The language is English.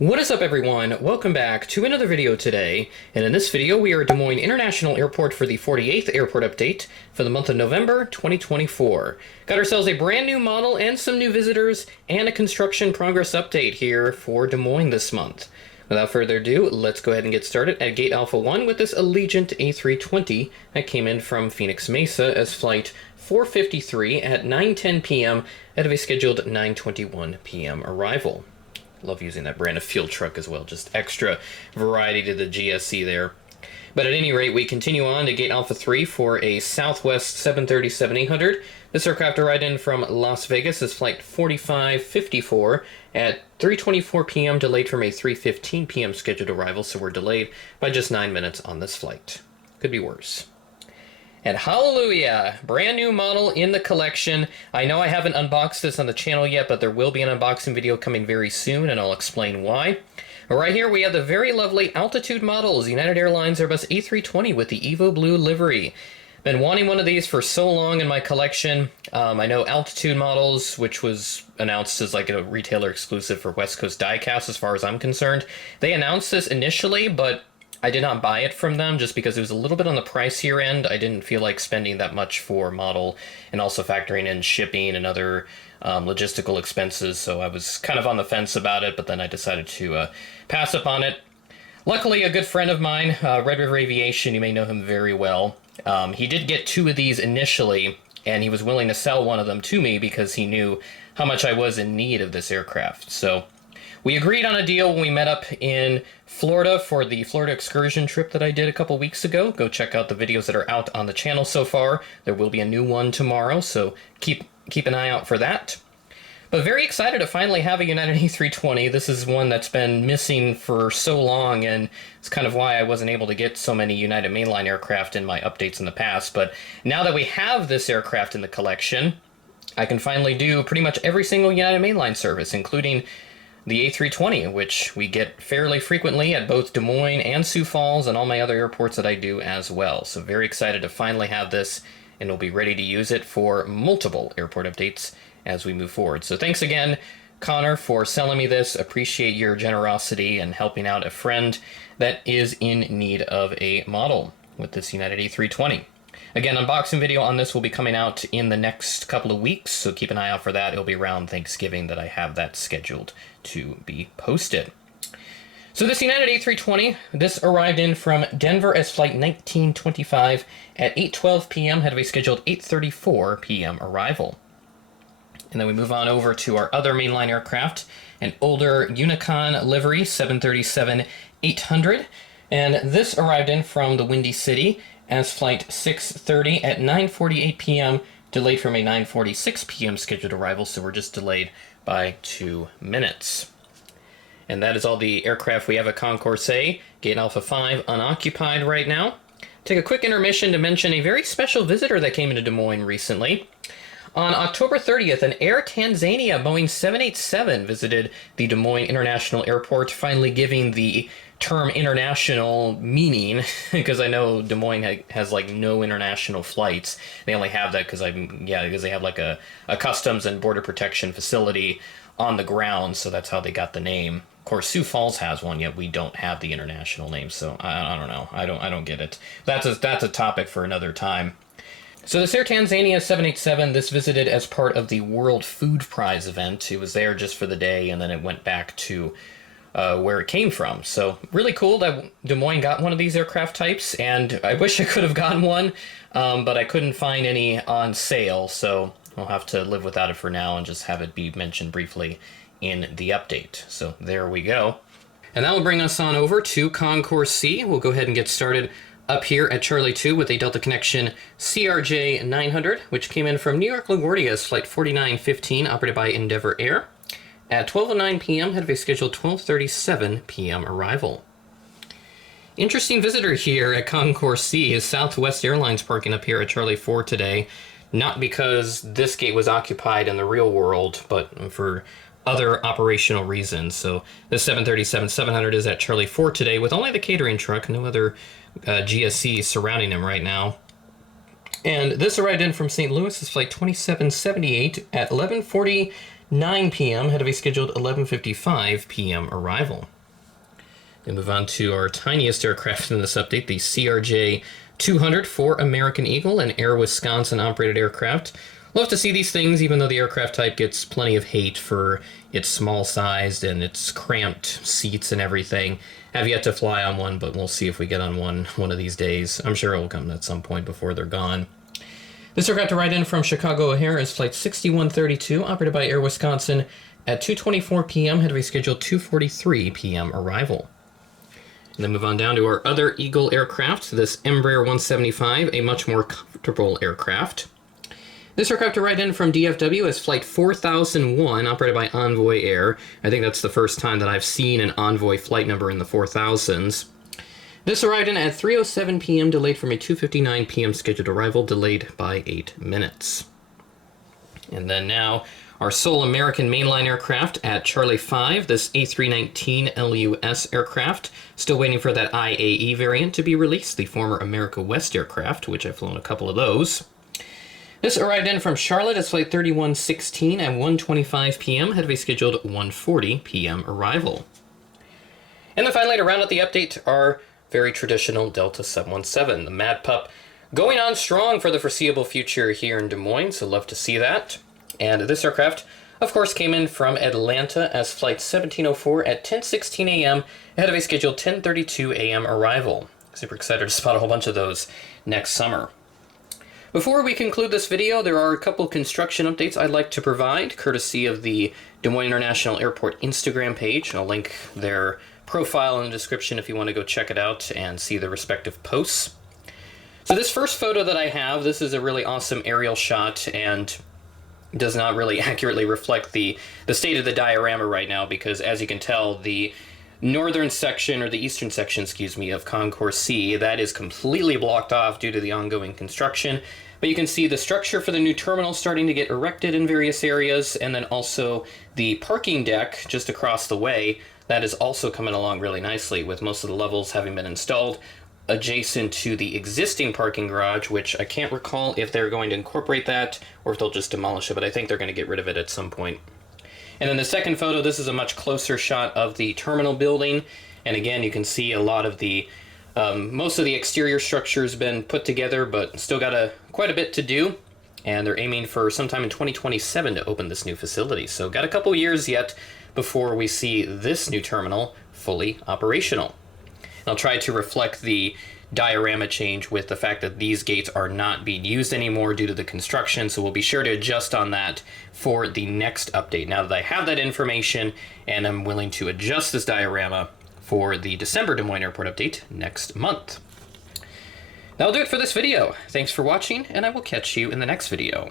What is up, everyone? Welcome back to another video today, and in this video we are at Des Moines International Airport for the 48th airport update for the month of November 2024. Got ourselves a brand new model and some new visitors and a construction progress update here for Des Moines this month. Without further ado, let's go ahead and get started at Gate Alpha 1 with this Allegiant A320 that came in from Phoenix Mesa as flight 453 at 9:10 p.m. out of a scheduled 9:21 p.m. arrival. Love using that brand of fuel truck as well, just extra variety to the GSC there. But at any rate, we continue on to Gate Alpha 3 for a Southwest 737-800. This aircraft arrived in from Las Vegas as flight 4554 at 3:24 p.m., delayed from a 3:15 p.m. scheduled arrival, so we're delayed by just 9 minutes on this flight. Could be worse. And hallelujah, brand new model in the collection. I know I haven't unboxed this on the channel yet, but there will be an unboxing video coming very soon, and I'll explain why. But right here we have the very lovely Altitude models, United Airlines Airbus A320 with the Evo Blue livery. Been wanting one of these for so long in my collection. I know Altitude models, which was announced as like a retailer exclusive for West Coast Diecast as far as I'm concerned. They announced this initially, but I did not buy it from them just because it was a little bit on the pricier end. I didn't feel like spending that much for model and also factoring in shipping and other logistical expenses, so I was kind of on the fence about it, but then I decided to pass up on it. Luckily, a good friend of mine, Red River Aviation, you may know him very well, he did get two of these initially, and he was willing to sell one of them to me because he knew how much I was in need of this aircraft. So we agreed on a deal when we met up in Florida for the Florida excursion trip that I did a couple weeks ago. Go check out the videos that are out on the channel so far. There will be a new one tomorrow, so keep an eye out for that. But very excited to finally have a United A320. This is one that's been missing for so long, and it's kind of why I wasn't able to get so many United mainline aircraft in my updates in the past. But now that we have this aircraft in the collection, I can finally do pretty much every single United mainline service, including the A320, which we get fairly frequently at both Des Moines and Sioux Falls and all my other airports that I do as well. So very excited to finally have this, and we'll be ready to use it for multiple airport updates as we move forward. So thanks again, Connor, for selling me this. Appreciate your generosity and helping out a friend that is in need of a model with this United A320. Again, unboxing video on this will be coming out in the next couple of weeks, so keep an eye out for that. It'll be around Thanksgiving that I have that scheduled to be posted. So this United A320, this arrived in from Denver as flight 1925 at 8:12 p.m., had a scheduled 8:34 p.m. arrival. And then we move on over to our other mainline aircraft, an older Unicon livery 737-800, and this arrived in from the Windy City as flight 630 at 9:48 p.m., delayed from a 9:46 p.m. scheduled arrival, so we're just delayed by 2 minutes. And that is all the aircraft we have at Concourse A, Gate Alpha 5 unoccupied right now. Take a quick intermission to mention a very special visitor that came into Des Moines recently. On October 30th, an Air Tanzania Boeing 787 visited the Des Moines International Airport, finally giving the term international meaning, because I know Des Moines has like no international flights. They only have that because they have like a customs and border protection facility on the ground, so that's how they got the name. Of course, Sioux Falls has one, yet we don't have the international name, so I don't know. I don't get it. That's a topic for another time. So this Air Tanzania 787, this visited as part of the World Food Prize event. It was there just for the day, and then it went back to where it came from. So really cool that Des Moines got one of these aircraft types, and I wish I could have gotten one, but I couldn't find any on sale, so I'll have to live without it for now and just have it be mentioned briefly in the update. So there we go. And that will bring us on over to Concourse C. We'll go ahead and get started up here at Charlie 2 with a Delta Connection CRJ 900, which came in from New York LaGuardia as flight 4915, operated by Endeavor Air. At 12:09 p.m., had a scheduled 12:37 p.m. arrival. Interesting visitor here at Concourse C is Southwest Airlines parking up here at Charlie 4 today, not because this gate was occupied in the real world, but for other operational reasons. So this 737-700 is at Charlie 4 today with only the catering truck, no other GSC surrounding him right now. And this arrived in from St. Louis, is flight 2778 at 11:40 9 p.m. ahead of a scheduled 11:55 p.m. arrival. We move on to our tiniest aircraft in this update, the CRJ-200 for American Eagle, an Air Wisconsin-operated aircraft. Love to see these things, even though the aircraft type gets plenty of hate for its small size and its cramped seats and everything. Have yet to fly on one, but we'll see if we get on one of these days. I'm sure it will come at some point before they're gone. This aircraft to ride in from Chicago O'Hare is Flight 6132, operated by Air Wisconsin at 2:24 p.m. ahead of a scheduled 2:43 p.m. arrival. And then move on down to our other Eagle aircraft, this Embraer 175, a much more comfortable aircraft. This aircraft to ride in from DFW is Flight 4001, operated by Envoy Air. I think that's the first time that I've seen an Envoy flight number in the 4000s. This arrived in at 3:07 p.m., delayed from a 2:59 p.m. scheduled arrival, delayed by 8 minutes. And then now, our sole American mainline aircraft at Charlie 5, this A319 LUS aircraft. Still waiting for that IAE variant to be released, the former America West aircraft, which I've flown a couple of those. This arrived in from Charlotte as Flight 3116 at 1:25 p.m., ahead of a scheduled 1:40 p.m. arrival. And then finally, to round out the update, our very traditional Delta 717, the Mad Pup, going on strong for the foreseeable future here in Des Moines, so love to see that. And this aircraft, of course, came in from Atlanta as Flight 1704 at 10:16 a.m., ahead of a scheduled 10:32 a.m. arrival. Super excited to spot a whole bunch of those next summer. Before we conclude this video, there are a couple construction updates I'd like to provide, courtesy of the Des Moines International Airport Instagram page. I'll link their profile in the description if you want to go check it out and see the respective posts. So this first photo that I have, this is a really awesome aerial shot and does not really accurately reflect the state of the diorama right now, because as you can tell, the northern section, or the eastern section, excuse me, of Concourse C, that is completely blocked off due to the ongoing construction. But you can see the structure for the new terminal starting to get erected in various areas, and then also the parking deck just across the way, that is also coming along really nicely, with most of the levels having been installed adjacent to the existing parking garage, which I can't recall if they're going to incorporate that or if they'll just demolish it, but I think they're going to get rid of it at some point. And then the second photo, this is a much closer shot of the terminal building. And again, you can see a lot of the, most of the exterior structure has been put together, but still got quite a bit to do. And they're aiming for sometime in 2027 to open this new facility. So got a couple years yet before we see this new terminal fully operational. And I'll try to reflect the diorama change with the fact that these gates are not being used anymore due to the construction, so we'll be sure to adjust on that for the next update. Now that I have that information and I'm willing to adjust this diorama for the December Des Moines Airport update next month. That'll do it for this video. Thanks for watching, and I will catch you in the next video.